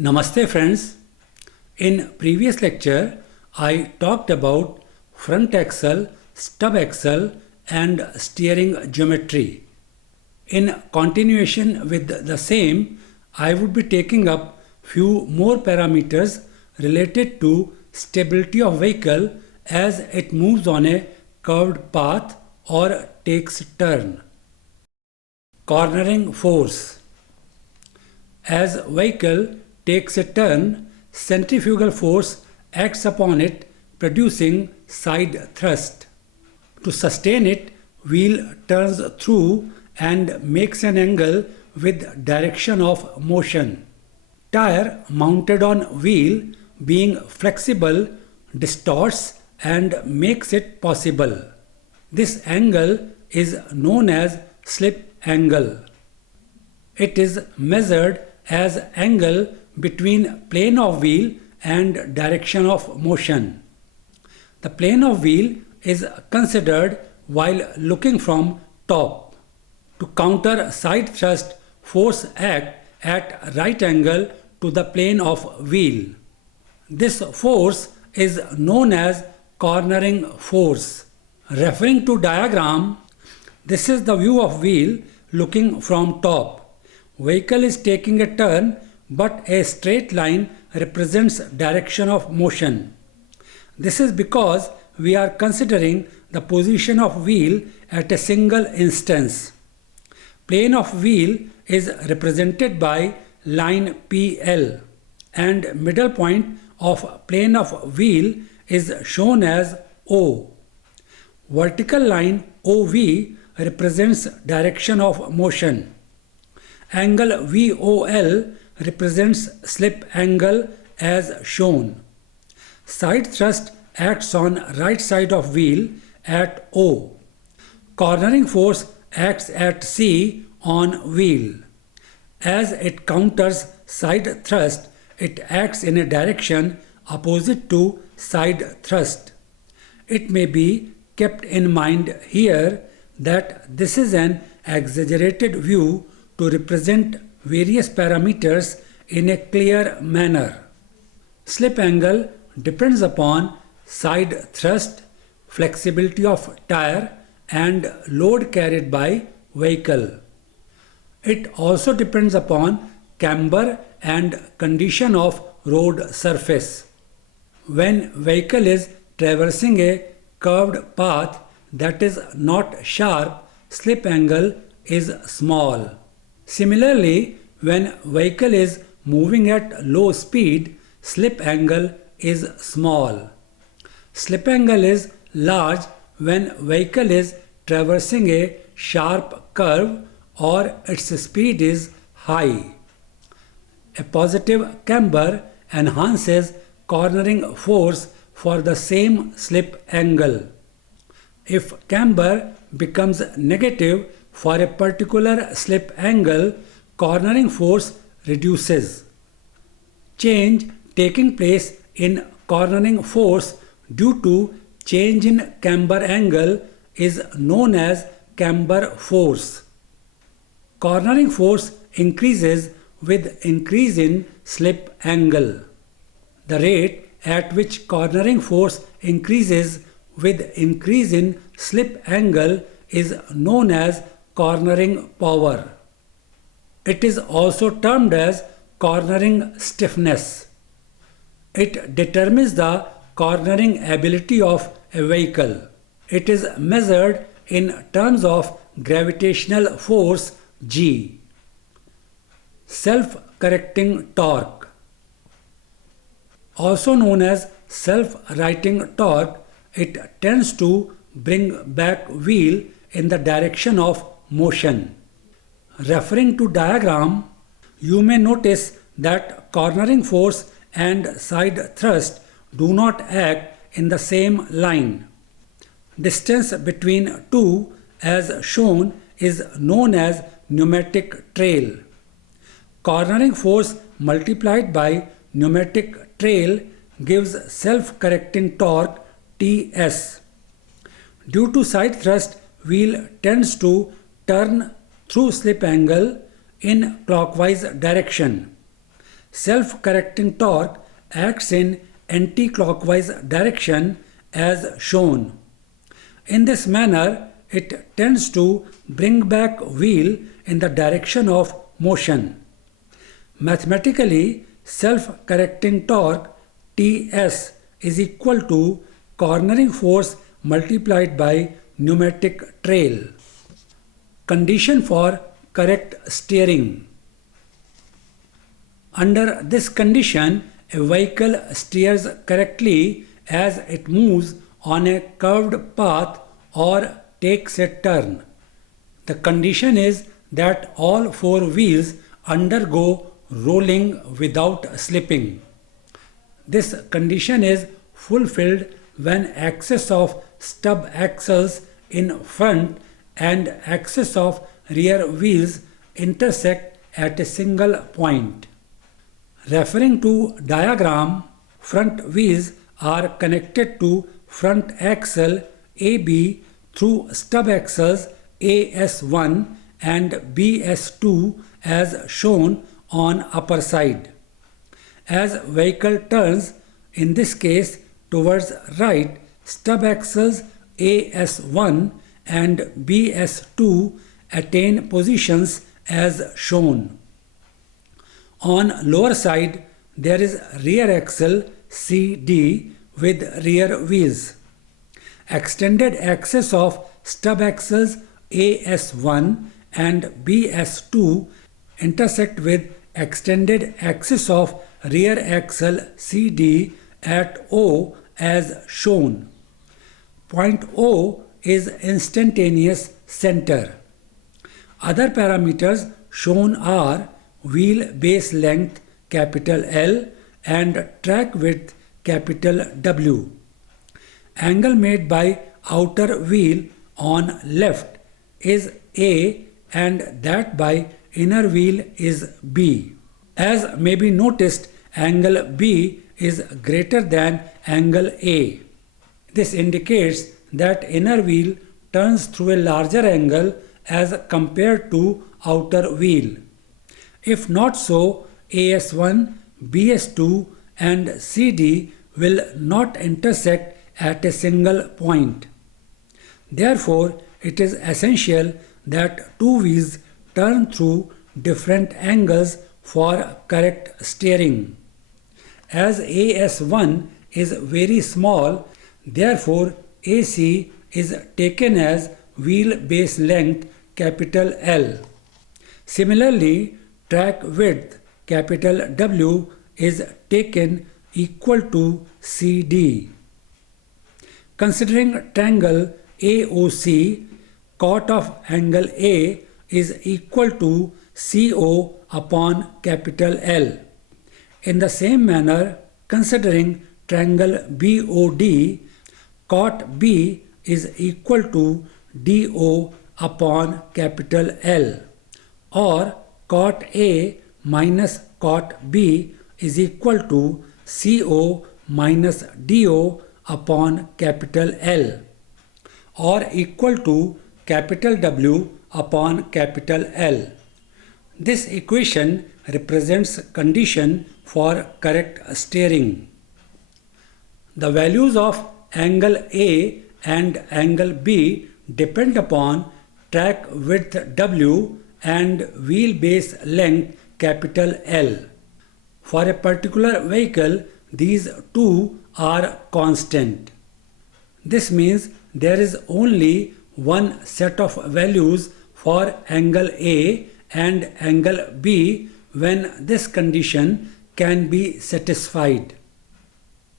Namaste friends. In previous lecture, I talked about front axle, stub axle and steering geometry. In continuation with the same, I would be taking up few more parameters related to stability of vehicle as it moves on a curved path or takes turn. Cornering force. As vehicle takes a turn, centrifugal force acts upon it, producing side thrust. To sustain it, wheel turns through and makes an angle with direction of motion. Tire mounted on wheel, being flexible, distorts and makes it possible. This angle is known as slip angle. It is measured as angle between plane of wheel and direction of motion. The plane of wheel is considered while looking from top. To counter side thrust, force act at right angle to the plane of wheel. This force is known as cornering force. Referring to diagram, this is the view of wheel looking from top. Vehicle is taking a turn, but a straight line represents direction of motion. This is because we are considering the position of wheel at a single instance. Plane of wheel is represented by line PL and middle point of plane of wheel is shown as O. Vertical line OV represents direction of motion. Angle VOL represents slip angle as shown. Side thrust acts on right side of wheel at O. Cornering force acts at C on wheel. As it counters side thrust, it acts in a direction opposite to side thrust. It may be kept in mind here that this is an exaggerated view to represent various parameters in a clear manner. Slip angle depends upon side thrust, flexibility of tire and load carried by vehicle. It also depends upon camber and condition of road surface. When vehicle is traversing a curved path that is not sharp, slip angle is small. Similarly, when vehicle is moving at low speed, slip angle is small. Slip angle is large when vehicle is traversing a sharp curve or its speed is high. A positive camber enhances cornering force for the same slip angle. If camber becomes negative for a particular slip angle, cornering force reduces. Change taking place in cornering force due to change in camber angle is known as camber force. Cornering force increases with increase in slip angle. The rate at which cornering force increases with increase in slip angle is known as cornering power. It is also termed as cornering stiffness. It determines the cornering ability of a vehicle. It is measured in terms of gravitational force G. Self-correcting torque. Also known as self-righting torque, it tends to bring back wheel in the direction of motion. Referring to diagram, you may notice that cornering force and side thrust do not act in the same line. Distance between two, as shown, is known as pneumatic trail. Cornering force multiplied by pneumatic trail gives self-correcting torque Ts. Due to side thrust, wheel tends to turn through slip angle in clockwise direction. self-correcting torque acts in anti-clockwise direction as shown. In this manner, it tends to bring back wheel in the direction of motion. Mathematically, self-correcting torque Ts is equal to cornering force multiplied by pneumatic trail. Condition for correct steering. Under this condition, a vehicle steers correctly as it moves on a curved path or takes a turn. The condition is that all four wheels undergo rolling without slipping. This condition is fulfilled when axis of stub axles in front and axis of rear wheels intersect at a single point. Referring to diagram, front wheels are connected to front axle AB through stub axles AS1 and BS2 as shown on upper side. As vehicle turns, in this case towards right, stub axles AS1 and BS2 attain positions as shown. On lower side, there is rear axle CD with rear wheels. Extended axis of stub axles AS1 and BS2 intersect with extended axis of rear axle CD at O as shown. Point O is instantaneous center. Other parameters shown are wheel base length capital L and track width capital W. Angle made by outer wheel on left is A and that by inner wheel is B. As may be noticed, angle B is greater than angle A. This indicates that inner wheel turns through a larger angle as compared to outer wheel. If not so, AS1, BS2 and CD will not intersect at a single point. Therefore, it is essential that two wheels turn through different angles for correct steering. As AS1 is very small, therefore AC is taken as wheel base length capital L. Similarly, track width capital W is taken equal to CD. Considering triangle AOC, cot of angle A is equal to CO upon capital L. In the same manner, considering triangle BOD, cot B is equal to DO upon capital L, or cot A minus cot B is equal to CO minus DO upon capital L, or equal to capital W upon capital L. This equation represents condition for correct steering. The values of angle A and angle B depend upon track width W and wheelbase length capital L. For a particular vehicle, these two are constant. This means there is only one set of values for angle A and angle B when this condition can be satisfied.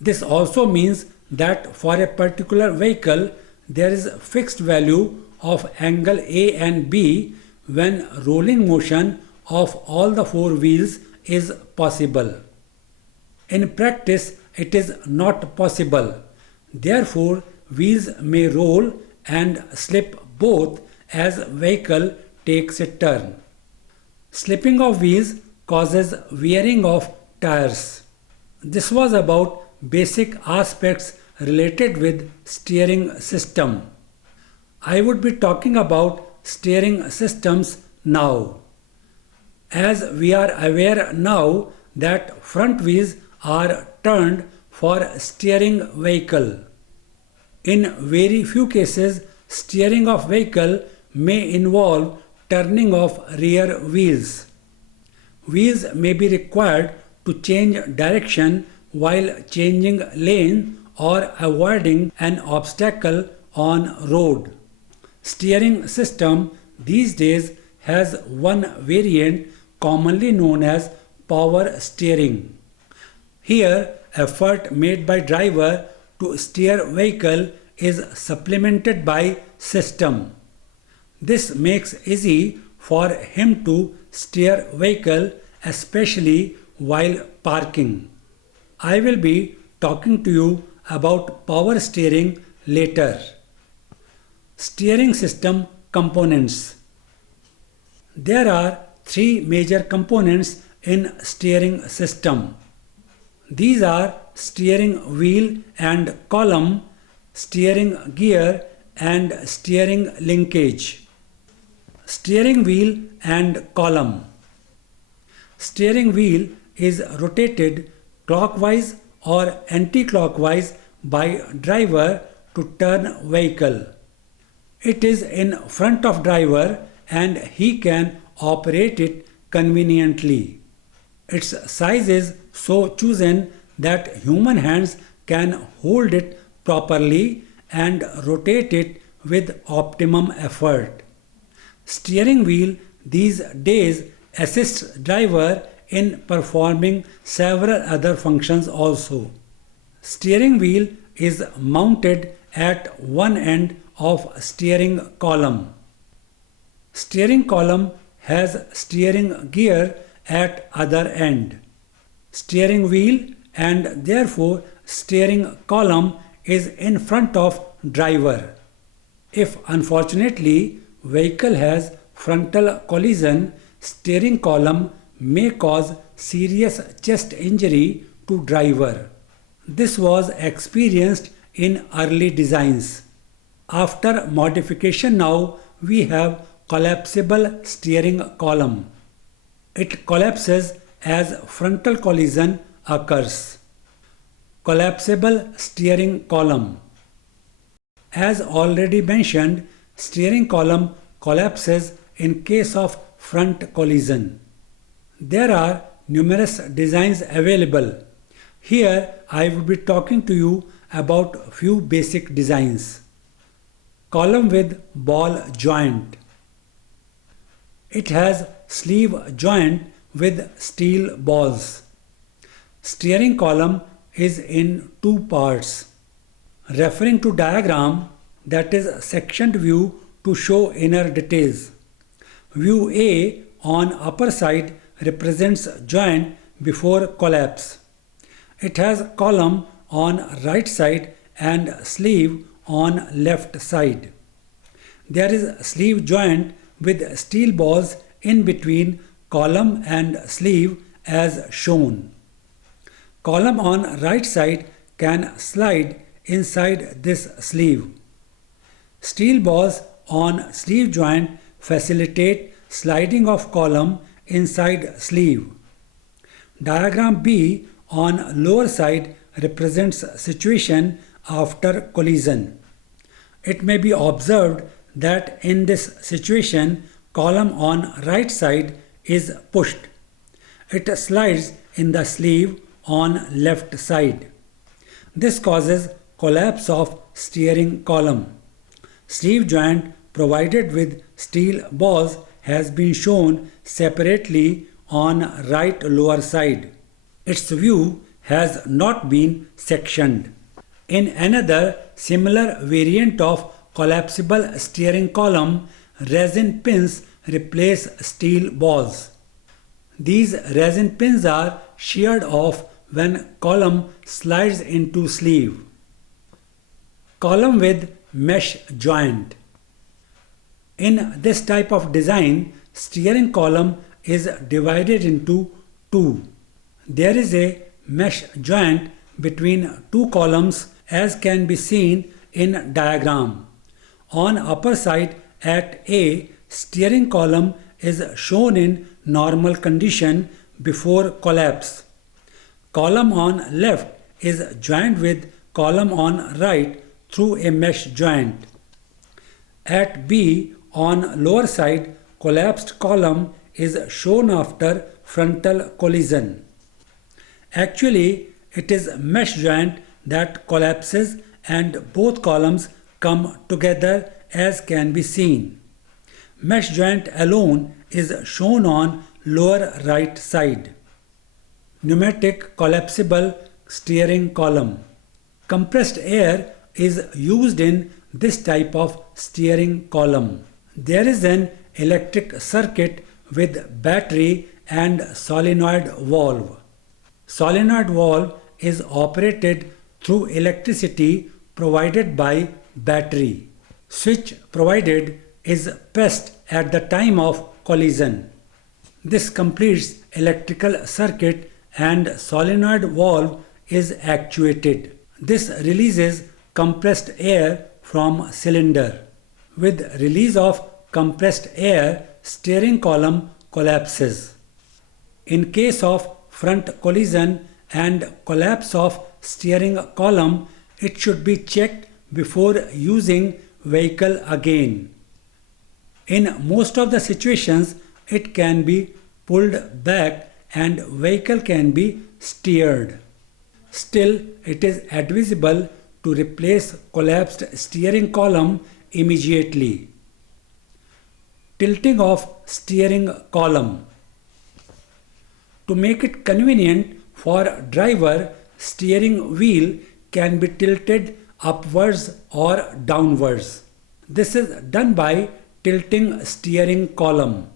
This also means that for a particular vehicle there is a fixed value of angle A and B when rolling motion of all the four wheels is possible. In practice, it is not possible. Therefore, wheels may roll and slip both as vehicle takes a turn. Slipping of wheels causes wearing of tires. This was about basic aspects related with steering system. I would be talking about steering systems now. As we are aware now that front wheels are turned for steering vehicle. In very few cases, steering of vehicle may involve turning of rear wheels. Wheels may be required to change direction while changing lane or avoiding an obstacle on road. Steering system these days has one variant commonly known as power steering. Here, effort made by driver to steer vehicle is supplemented by system. This makes easy for him to steer vehicle, especially while parking. I will be talking to you about power steering later. Steering system components. There are three major components in steering system. These are steering wheel and column, steering gear and steering linkage. Steering wheel and column. Steering wheel is rotated clockwise or anti-clockwise by driver to turn vehicle. It is in front of driver and he can operate it conveniently. Its size is so chosen that human hands can hold it properly and rotate it with optimum effort. Steering wheel these days assists driver in performing several other functions also. Steering wheel is mounted at one end of steering column. Steering column has steering gear at other end. Steering wheel and therefore steering column is in front of driver. If unfortunately vehicle has frontal collision, steering column may cause serious chest injury to driver. This was experienced in early designs. After modification now we have collapsible steering column. It collapses as frontal collision occurs. Collapsible steering column. As already mentioned, steering column collapses in case of front collision. There are numerous designs available. Here I will be talking to you about few basic designs. Column with ball joint. It has sleeve joint with steel balls. Steering column is in two parts. Referring to diagram, that is sectioned view to show inner details. View A on upper side represents joint before collapse. It has column on right side and sleeve on left side. There is sleeve joint with steel balls in between column and sleeve as shown. Column on right side can slide inside this sleeve. Steel balls on sleeve joint facilitate sliding of column inside sleeve. Diagram B on lower side represents situation after collision. It may be observed that in this situation column on right side is pushed. It slides in the sleeve on left side. This causes collapse of steering column. Sleeve joint provided with steel balls has been shown separately on right lower side. Its view has not been sectioned. In another similar variant of collapsible steering column, resin pins replace steel balls. These resin pins are sheared off when column slides into sleeve. Column with mesh joint. In this type of design, steering column is divided into two. There is a mesh joint between two columns as can be seen in diagram. On upper side at A, steering column is shown in normal condition before collapse. Column on left is joined with column on right through a mesh joint. At B, on lower side, collapsed column is shown after frontal collision. Actually, it is mesh joint that collapses and both columns come together, as can be seen. Mesh joint alone is shown on lower right side. Pneumatic collapsible steering column. Compressed air is used in this type of steering column. There is an electric circuit with battery and solenoid valve. Solenoid valve is operated through electricity provided by battery. Switch provided is pressed at the time of collision. This completes electrical circuit and solenoid valve is actuated. This releases compressed air from cylinder. With release of compressed air, steering column collapses. In case of front collision and collapse of steering column, it should be checked before using vehicle again. In most of the situations, it can be pulled back and vehicle can be steered. Still, it is advisable to replace collapsed steering column immediately. Tilting of steering column. To make it convenient for driver, steering wheel can be tilted upwards or downwards. This is done by tilting steering column.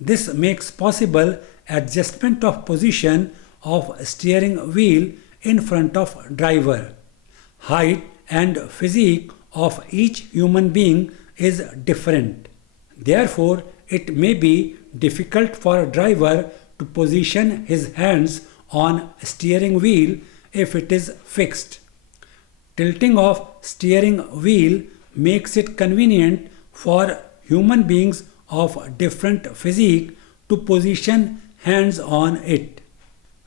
This makes possible adjustment of position of steering wheel in front of driver. Height and physique of each human being is different. Therefore, it may be difficult for a driver to position his hands on steering wheel if it is fixed. Tilting of steering wheel makes it convenient for human beings of different physique to position hands on it.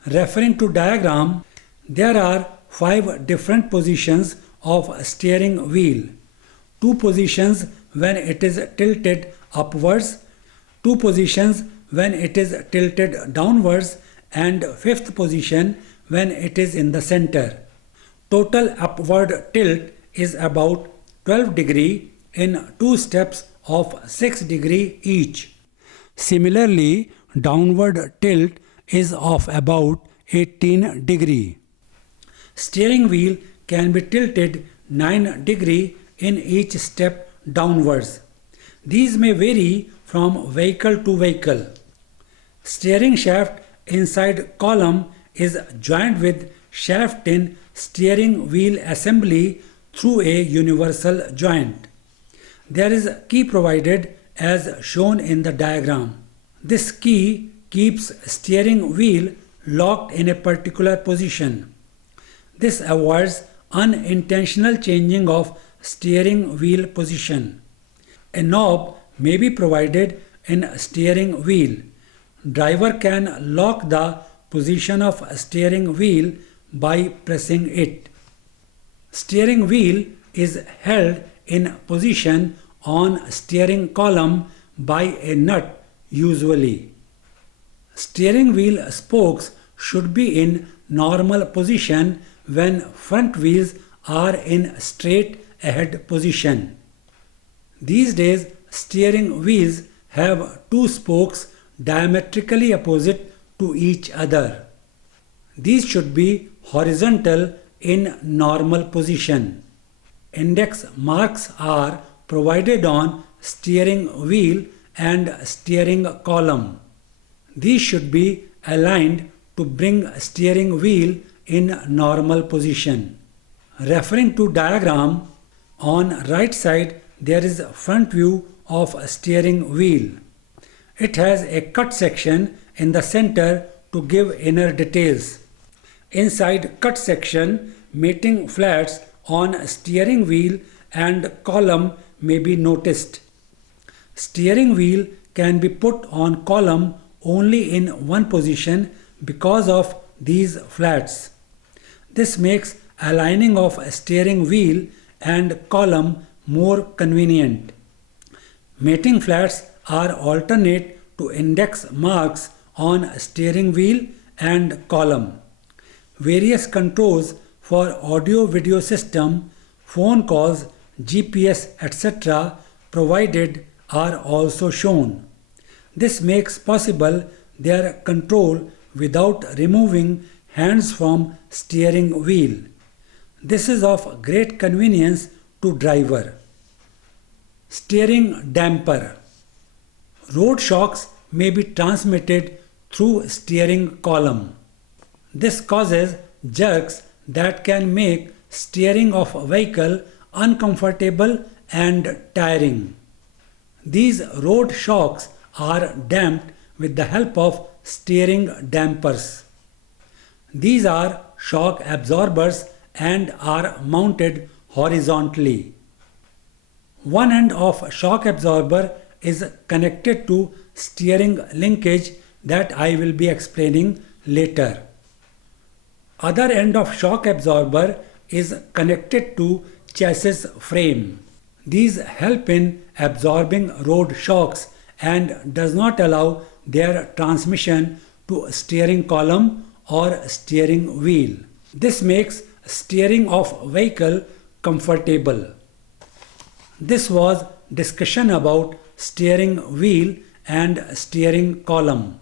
Referring to diagram, there are 5 different positions of steering wheel. 2 positions when it is tilted upwards, 2 positions when it is tilted downwards, and 5th position when it is in the center. Total upward tilt is about 12 degree in 2 steps of 6 degree each. Similarly, downward tilt is of about 18 degree. Steering wheel can be tilted 9 degree in each step downwards. These may vary from vehicle to vehicle. Steering shaft inside column is joined with shaft in steering wheel assembly through a universal joint. There is a key provided as shown in the diagram. This key keeps steering wheel locked in a particular position. This avoids unintentional changing of steering wheel position. A knob may be provided in steering wheel. Driver can lock the position of steering wheel by pressing it. Steering wheel is held in position on steering column by a nut usually. Steering wheel spokes should be in normal position when front wheels are in straight ahead position. These days, steering wheels have 2 spokes diametrically opposite to each other. These should be horizontal in normal position. Index marks are provided on steering wheel and steering column. These should be aligned to bring steering wheel in normal position. Referring to diagram, on right side there is a front view of a steering wheel. It has a cut section in the center to give inner details. Inside cut section, mating flats on steering wheel and column may be noticed. Steering wheel can be put on column only in one position because of these flats. This makes aligning of steering wheel and column more convenient. Mating flats are alternate to index marks on steering wheel and column. Various controls for audio-video system, phone calls, GPS, etc. provided are also shown. This makes possible their control without removing hands from steering wheel. This is of great convenience to driver. Steering damper. Road shocks may be transmitted through steering column. This causes jerks that can make steering of a vehicle uncomfortable and tiring. These road shocks are damped with the help of steering dampers. These are shock absorbers and are mounted horizontally. One end of shock absorber is connected to steering linkage that I will be explaining later. Other end of shock absorber is connected to chassis frame. These help in absorbing road shocks and does not allow their transmission to steering column or steering wheel. This makes steering of vehicle comfortable. This was discussion about steering wheel and steering column.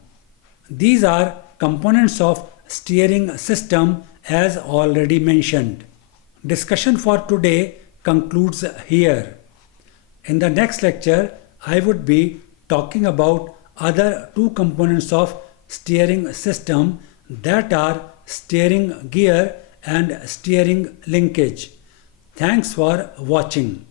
These are components of steering system as already mentioned. Discussion for today concludes here. In the next lecture, I would be talking about other two components of steering system, that are steering gear and steering linkage. Thanks for watching.